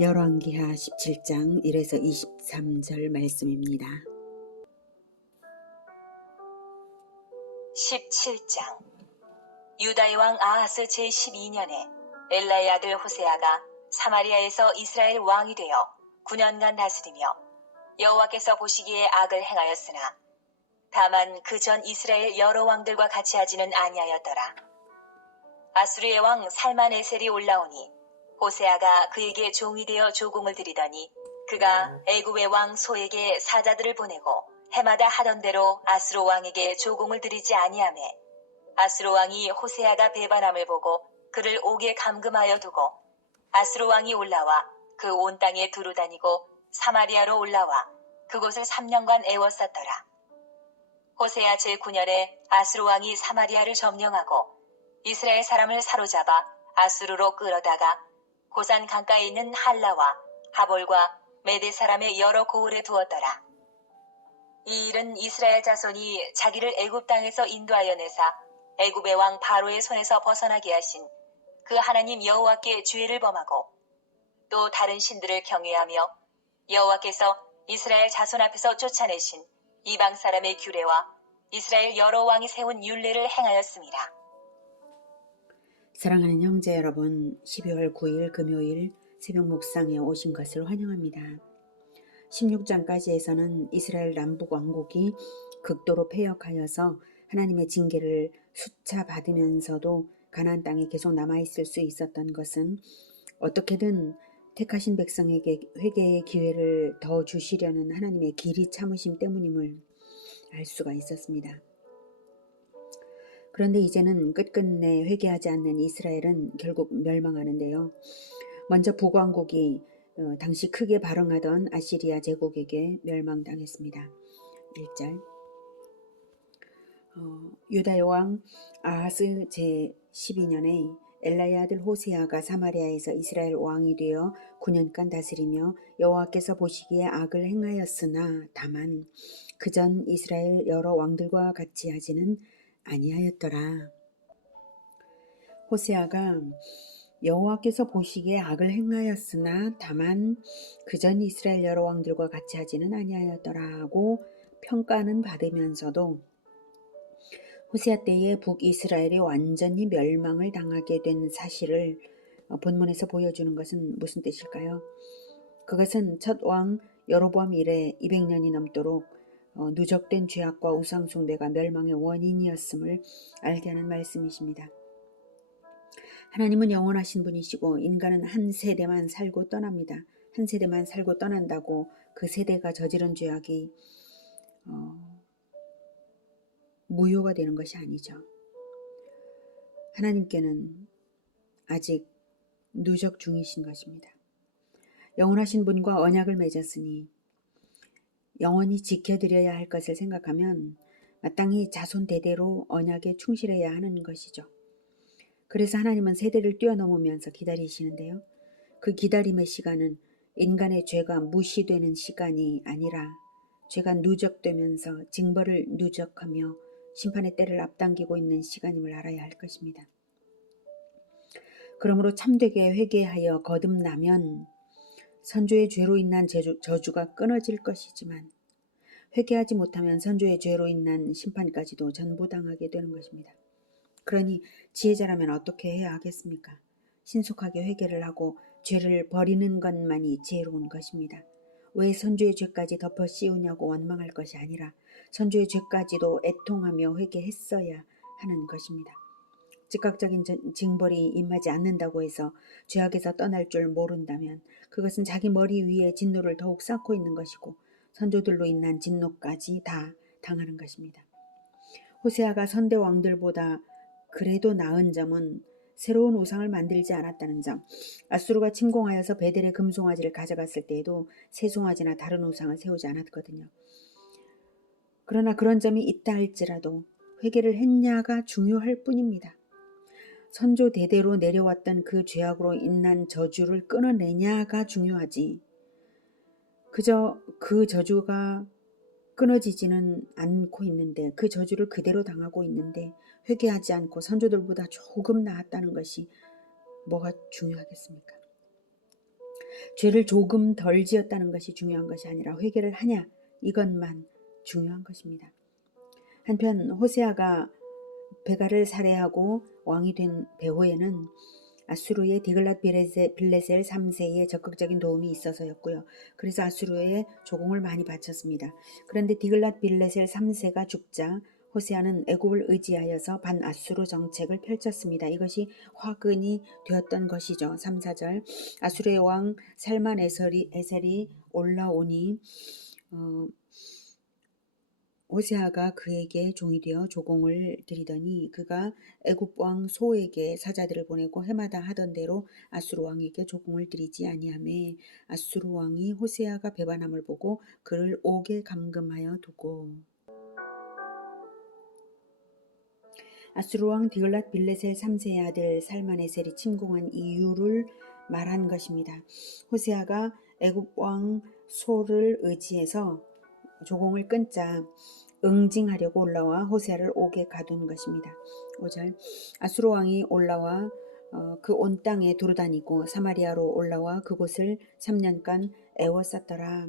열왕기하 17장 1에서 23절 말씀입니다. 17장 유다의 왕 아하스 제12년에 엘라의 아들 호세아가 사마리아에서 이스라엘 왕이 되어 9년간 다스리며 여호와께서 보시기에 악을 행하였으나 다만 그 전 이스라엘 여러 왕들과 같이 하지는 아니하였더라. 아수르의 왕 살만에셀이 올라오니 호세아가 그에게 종이 되어 조공을 드리더니 그가 애굽의 왕 소에게 사자들을 보내고 해마다 하던 대로 아수르 왕에게 조공을 드리지 아니하매 아수르 왕이 호세아가 배반함을 보고 그를 옥에 감금하여 두고 아수르 왕이 올라와 그 온 땅에 두루 다니고 사마리아로 올라와 그곳을 3년간 애워쌌더라. 호세아 제9년에 아수르 왕이 사마리아를 점령하고 이스라엘 사람을 사로잡아 아수르로 끌어다가 고산 강가에 있는 할라와 하볼과 메대 사람의 여러 고을에 두었더라. 이 일은 이스라엘 자손이 자기를 애굽 땅에서 인도하여 내사 애굽의 왕 바로의 손에서 벗어나게 하신 그 하나님 여호와께 죄를 범하고 또 다른 신들을 경외하며 여호와께서 이스라엘 자손 앞에서 쫓아내신 이방 사람의 규례와 이스라엘 여러 왕이 세운 율례를 행하였습니다. 사랑하는 형제 여러분, 12월 9일 금요일 새벽 묵상에 오신 것을 환영합니다. 16장까지에서는 이스라엘 남북 왕국이 극도로 패역하여서 하나님의 징계를 수차 받으면서도 가나안 땅에 계속 남아있을 수 있었던 것은 어떻게든 택하신 백성에게 회개의 기회를 더 주시려는 하나님의 길이 참으심 때문임을 알 수가 있었습니다. 그런데 이제는 끝끝내 회개하지 않는 이스라엘은 결국 멸망하는데요. 먼저 북왕국이 당시 크게 발흥하던 아시리아 제국에게 멸망당했습니다. 1절 유다의 왕 아하스 제12년에 엘라의 아들 호세아가 사마리아에서 이스라엘 왕이 되어 9년간 다스리며 여호와께서 보시기에 악을 행하였으나 다만 그전 이스라엘 여러 왕들과 같이 하지는 아니하였더라. 호세아가 여호와께서 보시기에 악을 행하였으나 다만 그전 이스라엘 여러 왕들과 같이 하지는 아니하였더라고 평가는 받으면서도 호세아 때에 북이스라엘이 완전히 멸망을 당하게 된 사실을 본문에서 보여주는 것은 무슨 뜻일까요? 그것은 첫 왕 여로보암 이래 200년이 넘도록 누적된 죄악과 우상숭배가 멸망의 원인이었음을 알게 하는 말씀이십니다. 하나님은 영원하신 분이시고 인간은 한 세대만 살고 떠납니다. 한 세대만 살고 떠난다고 그 세대가 저지른 죄악이 무효가 되는 것이 아니죠. 하나님께는 아직 누적 중이신 것입니다. 영원하신 분과 언약을 맺었으니 영원히 지켜드려야 할 것을 생각하면 마땅히 자손 대대로 언약에 충실해야 하는 것이죠. 그래서 하나님은 세대를 뛰어넘으면서 기다리시는데요. 그 기다림의 시간은 인간의 죄가 무시되는 시간이 아니라 죄가 누적되면서 징벌을 누적하며 심판의 때를 앞당기고 있는 시간임을 알아야 할 것입니다. 그러므로 참되게 회개하여 거듭나면 선조의 죄로 인한 저주가 끊어질 것이지만 회개하지 못하면 선조의 죄로 인한 심판까지도 전부 당하게 되는 것입니다. 그러니 지혜자라면 어떻게 해야 하겠습니까? 신속하게 회개를 하고 죄를 버리는 것만이 지혜로운 것입니다. 왜 선조의 죄까지 덮어 씌우냐고 원망할 것이 아니라 선조의 죄까지도 애통하며 회개했어야 하는 것입니다. 즉각적인 징벌이 임하지 않는다고 해서 죄악에서 떠날 줄 모른다면 그것은 자기 머리 위에 진노를 더욱 쌓고 있는 것이고 선조들로 인한 진노까지 다 당하는 것입니다. 호세아가 선대 왕들보다 그래도 나은 점은 새로운 우상을 만들지 않았다는 점. 아수르가 침공하여서 베델의 금송아지를 가져갔을 때에도 새송아지나 다른 우상을 세우지 않았거든요. 그러나 그런 점이 있다 할지라도 회개를 했냐가 중요할 뿐입니다. 선조 대대로 내려왔던 그 죄악으로 인한 저주를 끊어내냐가 중요하지. 그저 그 저주가 끊어지지는 않고 있는데 그 저주를 그대로 당하고 있는데 회개하지 않고 선조들보다 조금 나았다는 것이 뭐가 중요하겠습니까? 죄를 조금 덜 지었다는 것이 중요한 것이 아니라 회개를 하냐 이것만 중요한 것입니다. 한편 호세아가 베가를 살해하고 왕이 된 배후에는 아수르의 디글랏 빌레셀 3세의 적극적인 도움이 있어서였고요. 그래서 아수르에 조공을 많이 바쳤습니다. 그런데 디글랏 빌레셀 3세가 죽자 호세아는 애굽을 의지하여서 반아수르 정책을 펼쳤습니다. 이것이 화근이 되었던 것이죠. 3, 4절 아수르의 왕 살만 에셀이 올라오니 호세아가 그에게 종이 되어 조공을 드리더니 그가 애굽 왕 소에게 사자들을 보내고 해마다 하던 대로 아수르 왕에게 조공을 드리지 아니하매 아수르 왕이 호세아가 배반함을 보고 그를 옥에 감금하여 두고 아수르 왕 디글랏 빌레셀 3세의 아들 살만에셀이 침공한 이유를 말한 것입니다. 호세아가 애굽 왕 소를 의지해서 조공을 끊자 응징하려고 올라와 호세아를 옥에 가둔 것입니다. 5절 아수르 왕이 올라와 그 온 땅에 두루다니고 사마리아로 올라와 그곳을 3년간 애워쌌더라.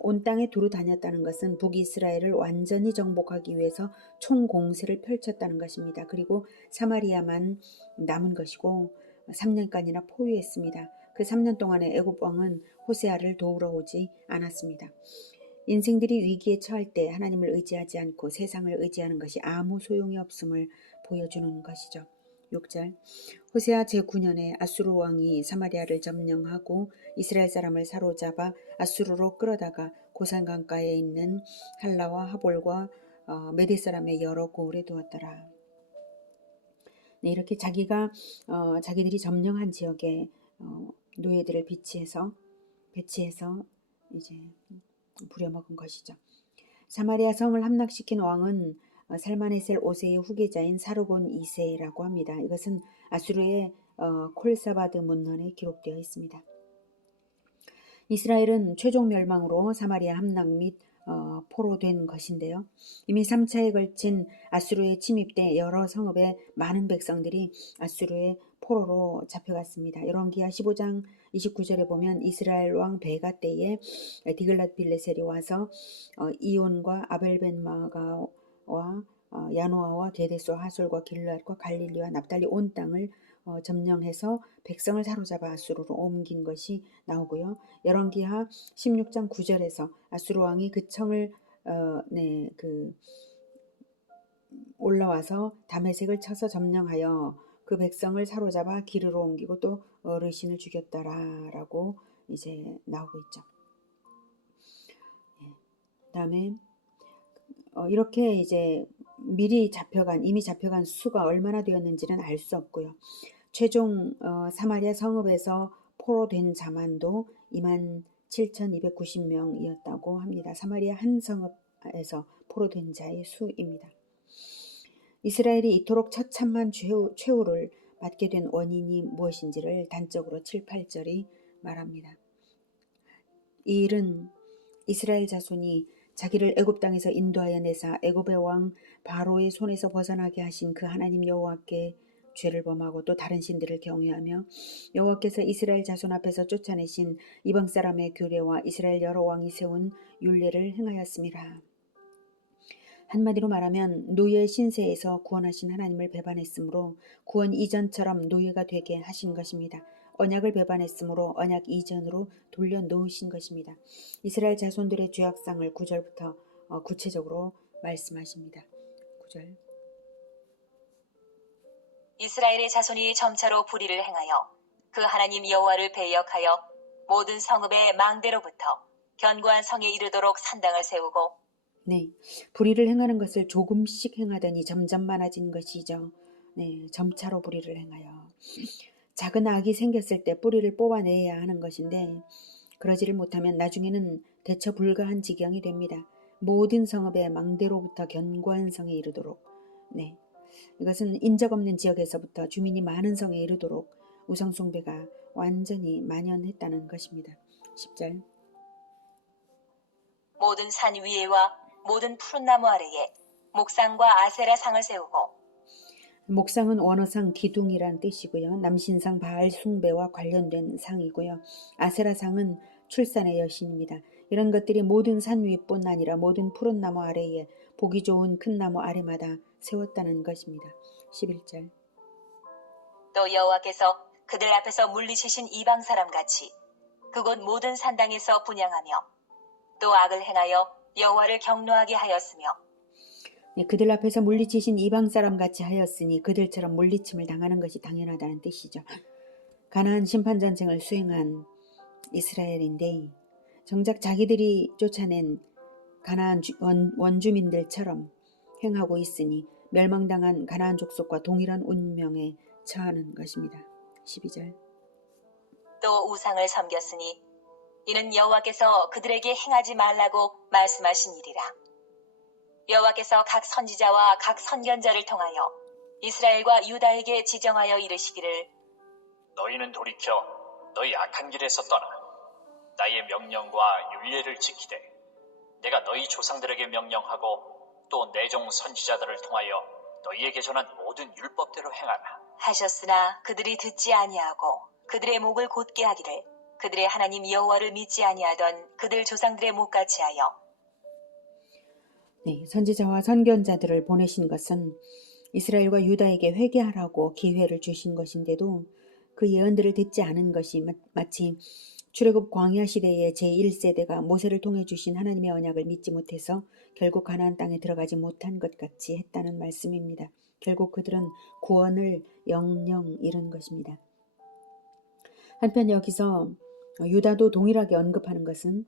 온 땅에 두루다녔다는 것은 북이스라엘을 완전히 정복하기 위해서 총공세를 펼쳤다는 것입니다. 그리고 사마리아만 남은 것이고 3년간이나 포위했습니다. 그 3년 동안에 애굽 왕은 호세아를 도우러 오지 않았습니다. 인생들이 위기에 처할 때 하나님을 의지하지 않고 세상을 의지하는 것이 아무 소용이 없음을 보여주는 것이죠. 6절 호세아 제9년에 아수르 왕이 사마리아를 점령하고 이스라엘 사람을 사로잡아 아수르로 끌어다가 고산강가에 있는 할라와 하볼과 메대 사람의 여러 고을에 두었더라. 네, 이렇게 자기들이 점령한 지역에 노예들을 배치해서 이제 부려먹은 것이죠. 사마리아 성을 함락시킨 왕은 살마네셀 5세의 후계자인 사르곤 2세라고 합니다. 이것은 아수르의 콜사바드 문헌에 기록되어 있습니다. 이스라엘은 최종 멸망으로 사마리아 함락 및 포로된 것인데요. 이미 3차에 걸친 아수르의 침입 때 여러 성읍의 많은 백성들이 아수르의 포로로 잡혀갔습니다. 열왕기하 15장 29절에 보면 이스라엘 왕 베가 때에 디글랏 빌레셀이 와서 이온과 아벨벤마가와 야노아와 게데스와 하솔과 길르앗과 갈릴리와 납달리 온 땅을 점령해서 백성을 사로잡아 아수르로 옮긴 것이 나오고요. 열왕기하 16장 9절에서 아수르 왕이 그 청을 올라와서 다메섹을 쳐서 점령하여 그 백성을 사로잡아 기르로 옮기고 또 르신을 죽였더라라고 이제 나오고 있죠. 그다음에 이렇게 이제 이미 잡혀간 수가 얼마나 되었는지는 알 수 없고요. 최종 사마리아 성읍에서 포로된 자만도 27,290명이었다고 합니다. 사마리아 한 성읍에서 포로된 자의 수입니다. 이스라엘이 이토록 처참한 최후를 맞게 된 원인이 무엇인지를 단적으로 7, 8절이 말합니다. 이 일은 이스라엘 자손이 자기를 애굽 땅에서 인도하여 내사 애굽의 왕 바로의 손에서 벗어나게 하신 그 하나님 여호와께 죄를 범하고 또 다른 신들을 경외하며 여호와께서 이스라엘 자손 앞에서 쫓아내신 이방 사람의 규례와 이스라엘 여러 왕이 세운 율례를 행하였음이라. 한마디로 말하면 노예 신세에서 구원하신 하나님을 배반했으므로 구원 이전처럼 노예가 되게 하신 것입니다. 언약을 배반했으므로 언약 이전으로 돌려놓으신 것입니다. 이스라엘 자손들의 죄악상을 9절부터 구체적으로 말씀하십니다. 9절 이스라엘의 자손이 점차로 불의를 행하여 그 하나님 여호와를 배역하여 모든 성읍의 망대로부터 견고한 성에 이르도록 산당을 세우고 네, 불의를 행하는 것을 조금씩 행하더니 점점 많아진 것이죠. 네, 점차로 불의를 행하여 작은 악이 생겼을 때 뿌리를 뽑아내야 하는 것인데 그러지를 못하면 나중에는 대처 불가한 지경이 됩니다. 모든 성읍의 망대로부터 견고한 성에 이르도록 네, 이것은 인적 없는 지역에서부터 주민이 많은 성에 이르도록 우상숭배가 완전히 만연했다는 것입니다. 10절 모든 산 위에와 모든 푸른 나무 아래에 목상과 아세라 상을 세우고 목상은 원어상 기둥이란 뜻이고요. 남신상 바알 숭배와 관련된 상이고요. 아세라상은 출산의 여신입니다. 이런 것들이 모든 산 위뿐 아니라 모든 푸른 나무 아래에 보기 좋은 큰 나무 아래마다 세웠다는 것입니다. 11절. 또 여호와께서 그들 앞에서 물리치신 이방 사람같이 그곳 모든 산당에서 분향하며 또 악을 행하여 여호와를 경노하게 하였으며 그들 앞에서 물리치신 이방 사람 같이 하였으니 그들처럼 물리침을 당하는 것이 당연하다는 뜻이죠. 가나안 심판 전쟁을 수행한 이스라엘인데 정작 자기들이 쫓아낸 가나안 원주민들처럼 행하고 있으니 멸망당한 가나안 족속과 동일한 운명에 처하는 것입니다. 12절. 또 우상을 섬겼으니 이는 여호와께서 그들에게 행하지 말라고 말씀하신 일이라. 여호와께서 각 선지자와 각 선견자를 통하여 이스라엘과 유다에게 지정하여 이르시기를 너희는 돌이켜 너희 악한 길에서 떠나 나의 명령과 율례를 지키되 내가 너희 조상들에게 명령하고 또 내 종 선지자들을 통하여 너희에게 전한 모든 율법대로 행하라 하셨으나 그들이 듣지 아니하고 그들의 목을 곧게 하기를 그들의 하나님 여호와를 믿지 아니하던 그들 조상들의 목같이 하여 선지자와 선견자들을 보내신 것은 이스라엘과 유다에게 회개하라고 기회를 주신 것인데도 그 예언들을 듣지 않은 것이 마치 출애굽 광야 시대의 제1세대가 모세를 통해 주신 하나님의 언약을 믿지 못해서 결국 가나안 땅에 들어가지 못한 것 같이 했다는 말씀입니다. 결국 그들은 구원을 영영 잃은 것입니다. 한편 여기서 유다도 동일하게 언급하는 것은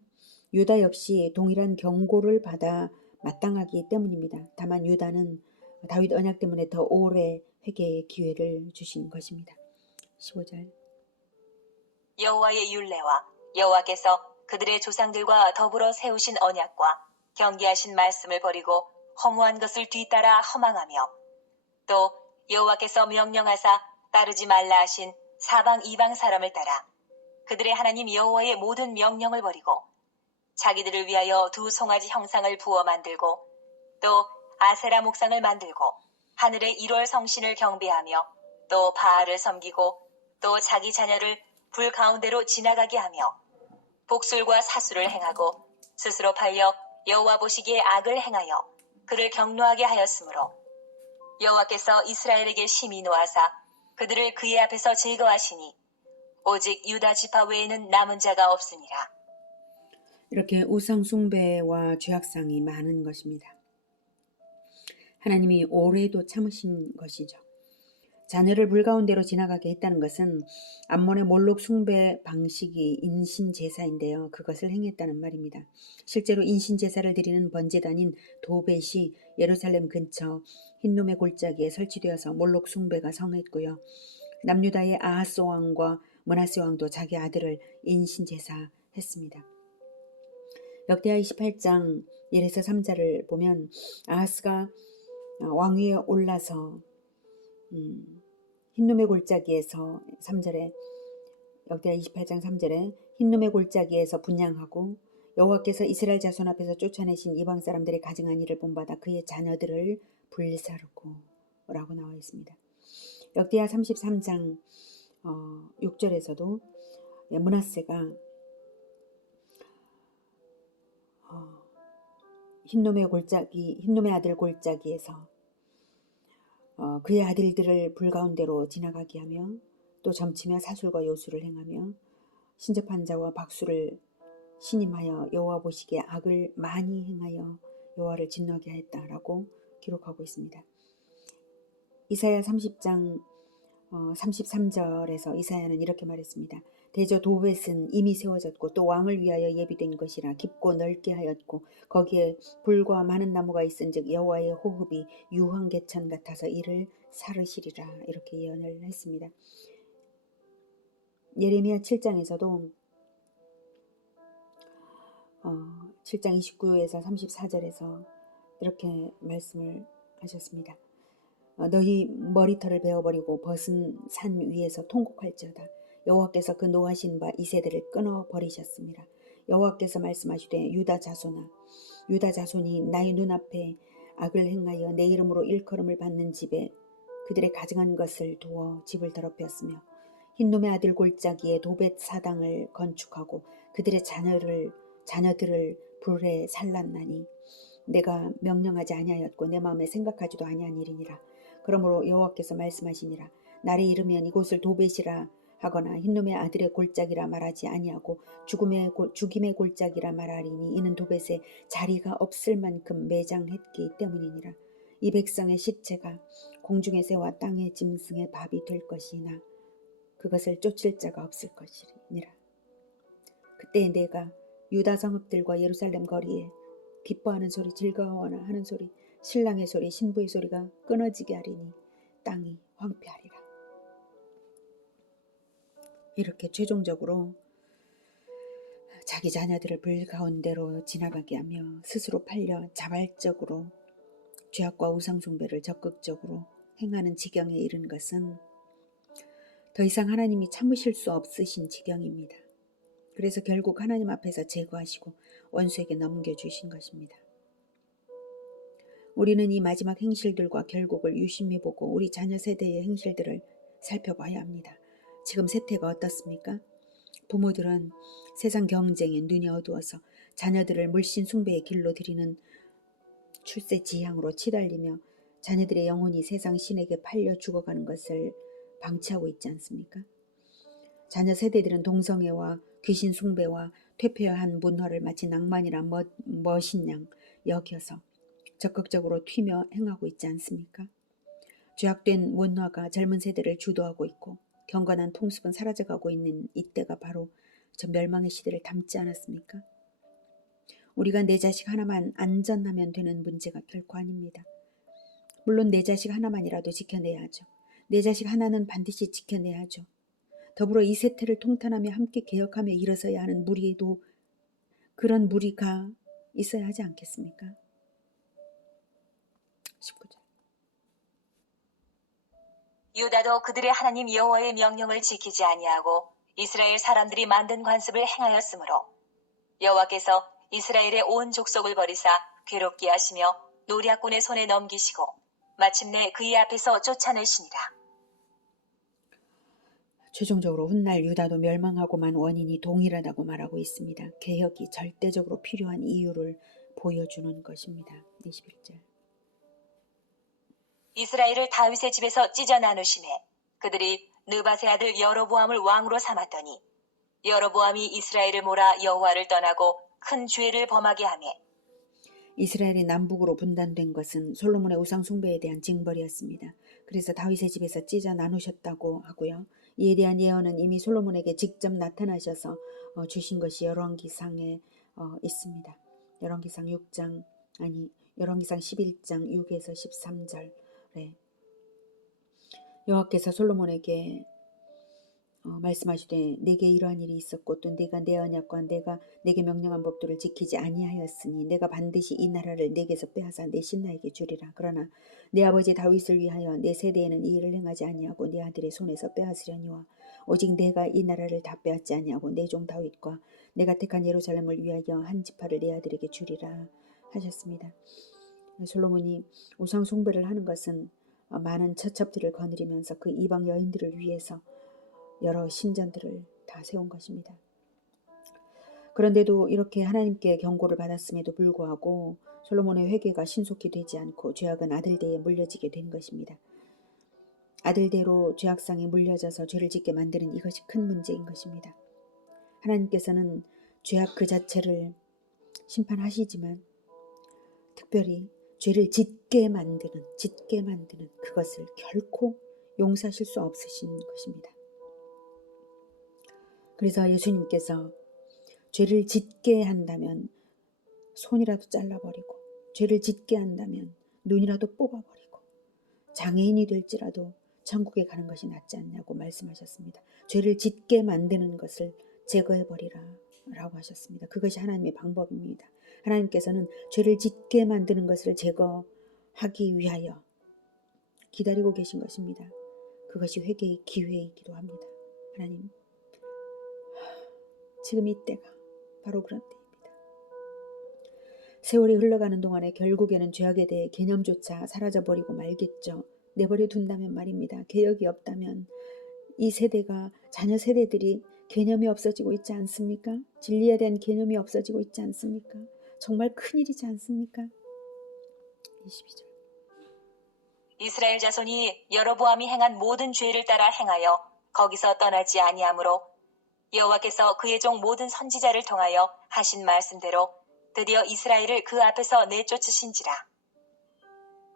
유다 역시 동일한 경고를 받아 마땅하기 때문입니다. 다만 유다는 다윗 언약 때문에 더 오래 회개의 기회를 주신 것입니다. 15절. 여호와의 율례와 여호와께서 그들의 조상들과 더불어 세우신 언약과 경계하신 말씀을 버리고 허무한 것을 뒤따라 허망하며 또 여호와께서 명령하사 따르지 말라 하신 사방 이방 사람을 따라 그들의 하나님 여호와의 모든 명령을 버리고 자기들을 위하여 두 송아지 형상을 부어 만들고 또 아세라 목상을 만들고 하늘의 1월 성신을 경배하며 또 바알을 섬기고 또 자기 자녀를 불 가운데로 지나가게 하며 복술과 사수를 행하고 스스로 팔려 여호와 보시기에 악을 행하여 그를 경노하게 하였으므로 여호와께서 이스라엘에게 심히 노하사 그들을 그의 앞에서 제거하시니 오직 유다 지파 외에는 남은 자가 없으니라. 이렇게 우상 숭배와 죄악상이 많은 것입니다. 하나님이 오래도 참으신 것이죠. 자녀를 불 가운데로 지나가게 했다는 것은 암몬의 몰록 숭배 방식이 인신제사인데요. 그것을 행했다는 말입니다. 실제로 인신제사를 드리는 번제단인 도벳이 예루살렘 근처 흰놈의 골짜기에 설치되어서 몰록 숭배가 성했고요. 남유다의 아하스 왕과 므낫세 왕도 자기 아들을 인신제사했습니다. 역대하 28장 1에서 3절을 보면 아하스가 왕위에 올라서 흰놈의 골짜기에서 3절에 역대하 28장 3절에 흰놈의 골짜기에서 분향하고 여호와께서 이스라엘 자손 앞에서 쫓아내신 이방 사람들의 가증한 일을 본받아 그의 자녀들을 불사르고 라고 나와 있습니다. 역대하 33장 6절에서도 므낫세가 흰놈의 아들 골짜기에서 그의 아들들을 불 가운데로 지나가게 하며 또 점치며 사술과 요술을 행하며 신접한 자와 박수를 신임하여 여호와 보시기에 악을 많이 행하여 여호와를 진노하게 하였다라고 기록하고 있습니다. 이사야 30장 33절에서 이사야는 이렇게 말했습니다. 대저 도벳은 이미 세워졌고 또 왕을 위하여 예비된 것이라 깊고 넓게 하였고 거기에 불과 많은 나무가 있은즉 여호와의 호흡이 유황개천 같아서 이를 사르시리라 이렇게 예언을 했습니다. 예레미야 7장에서도 7장 29에서 34절에서 이렇게 말씀을 하셨습니다. 너희 머리털을 베어버리고 벗은 산 위에서 통곡할지어다. 여호와께서 그 노하신 바 이 세대를 끊어버리셨습니다. 여호와께서 말씀하시되 유다 자손이 나의 눈앞에 악을 행하여 내 이름으로 일컬음을 받는 집에 그들의 가증한 것을 두어 집을 더럽혔으며 흰놈의 아들 골짜기에 도벳 사당을 건축하고 그들의 자녀들을 불에 살랐나니 내가 명령하지 아니하였고 내 마음에 생각하지도 아니한 일이니라. 그러므로 여호와께서 말씀하시니라. 날이 이르면 이곳을 도벳이라 하거나 흰놈의 아들의 골짜기라 말하지 아니하고 죽임의 골짜기라 말하리니 이는 도벳에 자리가 없을 만큼 매장했기 때문이니라. 이 백성의 시체가 공중의 새와 땅의 짐승의 밥이 될 것이나 그것을 쫓을 자가 없을 것이니라. 그때 내가 유다 성읍들과 예루살렘 거리에 기뻐하는 소리, 즐거워하는 소리, 신랑의 소리, 신부의 소리가 끊어지게 하리니 땅이 황폐하리라. 이렇게 최종적으로 자기 자녀들을 불 가운데로 지나가게 하며 스스로 팔려 자발적으로 죄악과 우상숭배를 적극적으로 행하는 지경에 이른 것은 더 이상 하나님이 참으실 수 없으신 지경입니다. 그래서 결국 하나님 앞에서 제거하시고 원수에게 넘겨주신 것입니다. 우리는 이 마지막 행실들과 결국을 유심히 보고 우리 자녀 세대의 행실들을 살펴봐야 합니다. 지금 세태가 어떻습니까? 부모들은 세상 경쟁에 눈이 어두워서 자녀들을 물신 숭배의 길로 들이는 출세 지향으로 치달리며 자녀들의 영혼이 세상 신에게 팔려 죽어가는 것을 방치하고 있지 않습니까? 자녀 세대들은 동성애와 귀신 숭배와 퇴폐한 문화를 마치 낭만이나 멋인 양 여겨서 적극적으로 튀며 행하고 있지 않습니까? 죄악된 문화가 젊은 세대를 주도하고 있고 경건한 통습은 사라져가고 있는 이때가 바로 저 멸망의 시대를 담지 않았습니까? 우리가 내 자식 하나만 안전하면 되는 문제가 결코 아닙니다. 물론 내 자식 하나만이라도 지켜내야죠. 내 자식 하나는 반드시 지켜내야죠. 더불어 이 세태를 통탄하며 함께 개혁하며 일어서야 하는 무리도 그런 무리가 있어야 하지 않겠습니까? 19절. 유다도 그들의 하나님 여호와의 명령을 지키지 아니하고 이스라엘 사람들이 만든 관습을 행하였으므로 여호와께서 이스라엘의 온 족속을 버리사 괴롭게 하시며 노략군의 손에 넘기시고 마침내 그의 앞에서 쫓아내시니라. 최종적으로 훗날 유다도 멸망하고만 원인이 동일하다고 말하고 있습니다. 개혁이 절대적으로 필요한 이유를 보여주는 것입니다. 21절. 이스라엘을 다윗의 집에서 찢어 나누심에 그들이 느밧의 아들 여로보암을 왕으로 삼았더니 여로보암이 이스라엘을 몰아 여호와를 떠나고 큰 죄를 범하게 하며 이스라엘이 남북으로 분단된 것은 솔로몬의 우상 숭배에 대한 징벌이었습니다. 그래서 다윗의 집에서 찢어 나누셨다고 하고요. 이에 대한 예언은 이미 솔로몬에게 직접 나타나셔서 주신 것이 열왕기상에 있습니다. 열왕기상 11장 6에서 13절에 여호와께서 솔로몬에게 말씀하시되 내게 이러한 일이 있었고 또 내가 내 언약과 내가 내게 명령한 법도를 지키지 아니하였으니 내가 반드시 이 나라를 내게서 빼앗아 내 신하에게 주리라. 그러나 내 아버지 다윗을 위하여 내 세대에는 이 일을 행하지 아니하고 내 아들의 손에서 빼앗으려니와 오직 내가 이 나라를 다 빼앗지 아니하고 내 종 다윗과 내가 택한 예루살렘을 위하여 한 지파를 내 아들에게 주리라 하셨습니다. 솔로몬이 우상 숭배를 하는 것은 많은 처첩들을 거느리면서 그 이방 여인들을 위해서 여러 신전들을 다 세운 것입니다. 그런데도 이렇게 하나님께 경고를 받았음에도 불구하고 솔로몬의 회개가 신속히 되지 않고 죄악은 아들대에 물려지게 된 것입니다. 아들대로 죄악상에 물려져서 죄를 짓게 만드는 이것이 큰 문제인 것입니다. 하나님께서는 죄악 그 자체를 심판하시지만 특별히 죄를 짓게 만드는 그것을 결코 용서하실 수 없으신 것입니다. 그래서 예수님께서 죄를 짓게 한다면 손이라도 잘라버리고 죄를 짓게 한다면 눈이라도 뽑아버리고 장애인이 될지라도 천국에 가는 것이 낫지 않냐고 말씀하셨습니다. 죄를 짓게 만드는 것을 제거해버리라 라고 하셨습니다. 그것이 하나님의 방법입니다. 하나님께서는 죄를 짓게 만드는 것을 제거하기 위하여 기다리고 계신 것입니다. 그것이 회개의 기회이기도 합니다. 하나님, 지금 이때가 바로 그런 때입니다. 세월이 흘러가는 동안에 결국에는 죄악에 대해 개념조차 사라져버리고 말겠죠. 내버려 둔다면 말입니다. 개혁이 없다면 이 세대가, 자녀 세대들이 개념이 없어지고 있지 않습니까? 진리에 대한 개념이 없어지고 있지 않습니까? 정말 큰일이지 않습니까? 22절. 이스라엘 자손이 여로보암이 행한 모든 죄를 따라 행하여 거기서 떠나지 아니하므로 여호와께서 그의 종 모든 선지자를 통하여 하신 말씀대로 드디어 이스라엘을 그 앞에서 내쫓으신지라.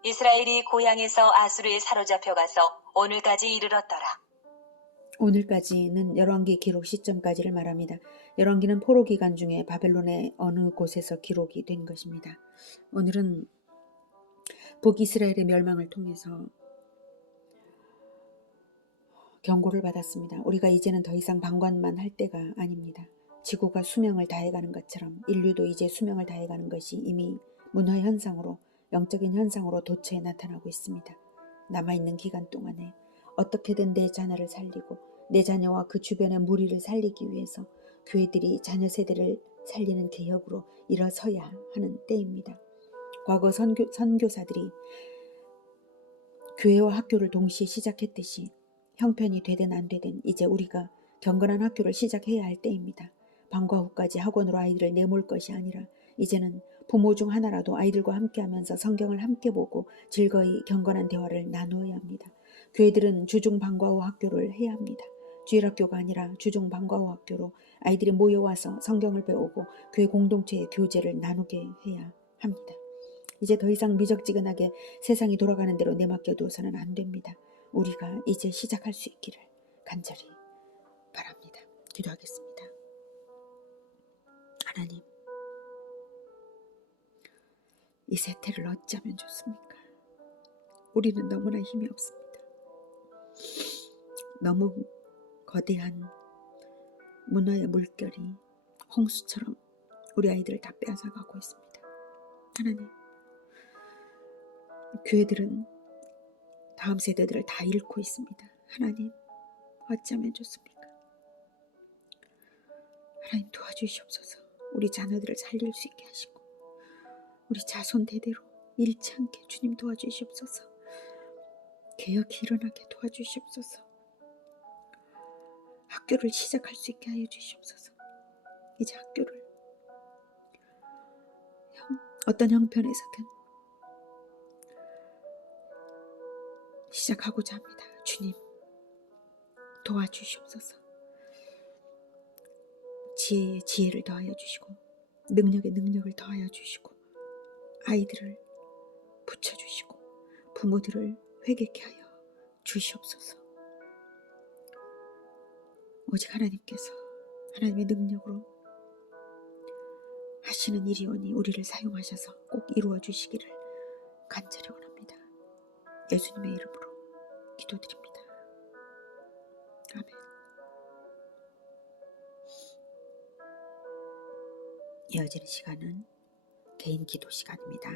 이스라엘이 고향에서 아수르에 사로잡혀 가서 오늘까지 이르렀더라. 오늘까지는 열왕기 기록 시점까지를 말합니다. 열왕기는 포로 기간 중에 바벨론의 어느 곳에서 기록이 된 것입니다. 오늘은 북이스라엘의 멸망을 통해서 경고를 받았습니다. 우리가 이제는 더 이상 방관만 할 때가 아닙니다. 지구가 수명을 다해가는 것처럼 인류도 이제 수명을 다해가는 것이 이미 문화 현상으로, 영적인 현상으로 도처에 나타나고 있습니다. 남아있는 기간 동안에 어떻게든 내 자녀를 살리고 내 자녀와 그 주변의 무리를 살리기 위해서 교회들이 자녀 세대를 살리는 개혁으로 일어서야 하는 때입니다. 과거 선교사들이 교회와 학교를 동시에 시작했듯이 형편이 되든 안 되든 이제 우리가 경건한 학교를 시작해야 할 때입니다. 방과 후까지 학원으로 아이들을 내몰 것이 아니라 이제는 부모 중 하나라도 아이들과 함께하면서 성경을 함께 보고 즐거이 경건한 대화를 나누어야 합니다. 교회들은 주중 방과 후 학교를 해야 합니다. 주일학교가 아니라 주중 방과 후 학교로 아이들이 모여와서 성경을 배우고 교회 공동체의 교제를 나누게 해야 합니다. 이제 더 이상 미적지근하게 세상이 돌아가는 대로 내맡겨두어서는 안 됩니다. 우리가 이제 시작할 수 있기를 간절히 바랍니다. 기도하겠습니다. 하나님, 이 세태를 어찌하면 좋습니까? 우리는 너무나 힘이 없습니다. 너무 거대한 문화의 물결이 홍수처럼 우리 아이들을 다 빼앗아가고 있습니다. 하나님, 교회들은 다음 세대들을 다 잃고 있습니다. 하나님, 어찌하면 좋습니까? 하나님 도와주시옵소서. 우리 자녀들을 살릴 수 있게 하시고 우리 자손 대대로 잃지 않게 주님 도와주시옵소서. 개혁이 일어나게 도와주시옵소서. 학교를 시작할 수 있게 하여 주시옵소서. 이제 학교를 어떤 형편에서든 시작하고자 합니다. 주님 도와주시옵소서. 지혜에 지혜를 더하여 주시고 능력에 능력을 더하여 주시고 아이들을 붙여주시고 부모들을 회개케 하여 주시옵소서. 오직 하나님께서 하나님의 능력으로 하시는 일이오니 우리를 사용하셔서 꼭 이루어 주시기를 간절히 원합니다. 예수님의 이름으로 기도드립니다. 아멘. 이어지는 시간은 개인 기도 시간입니다.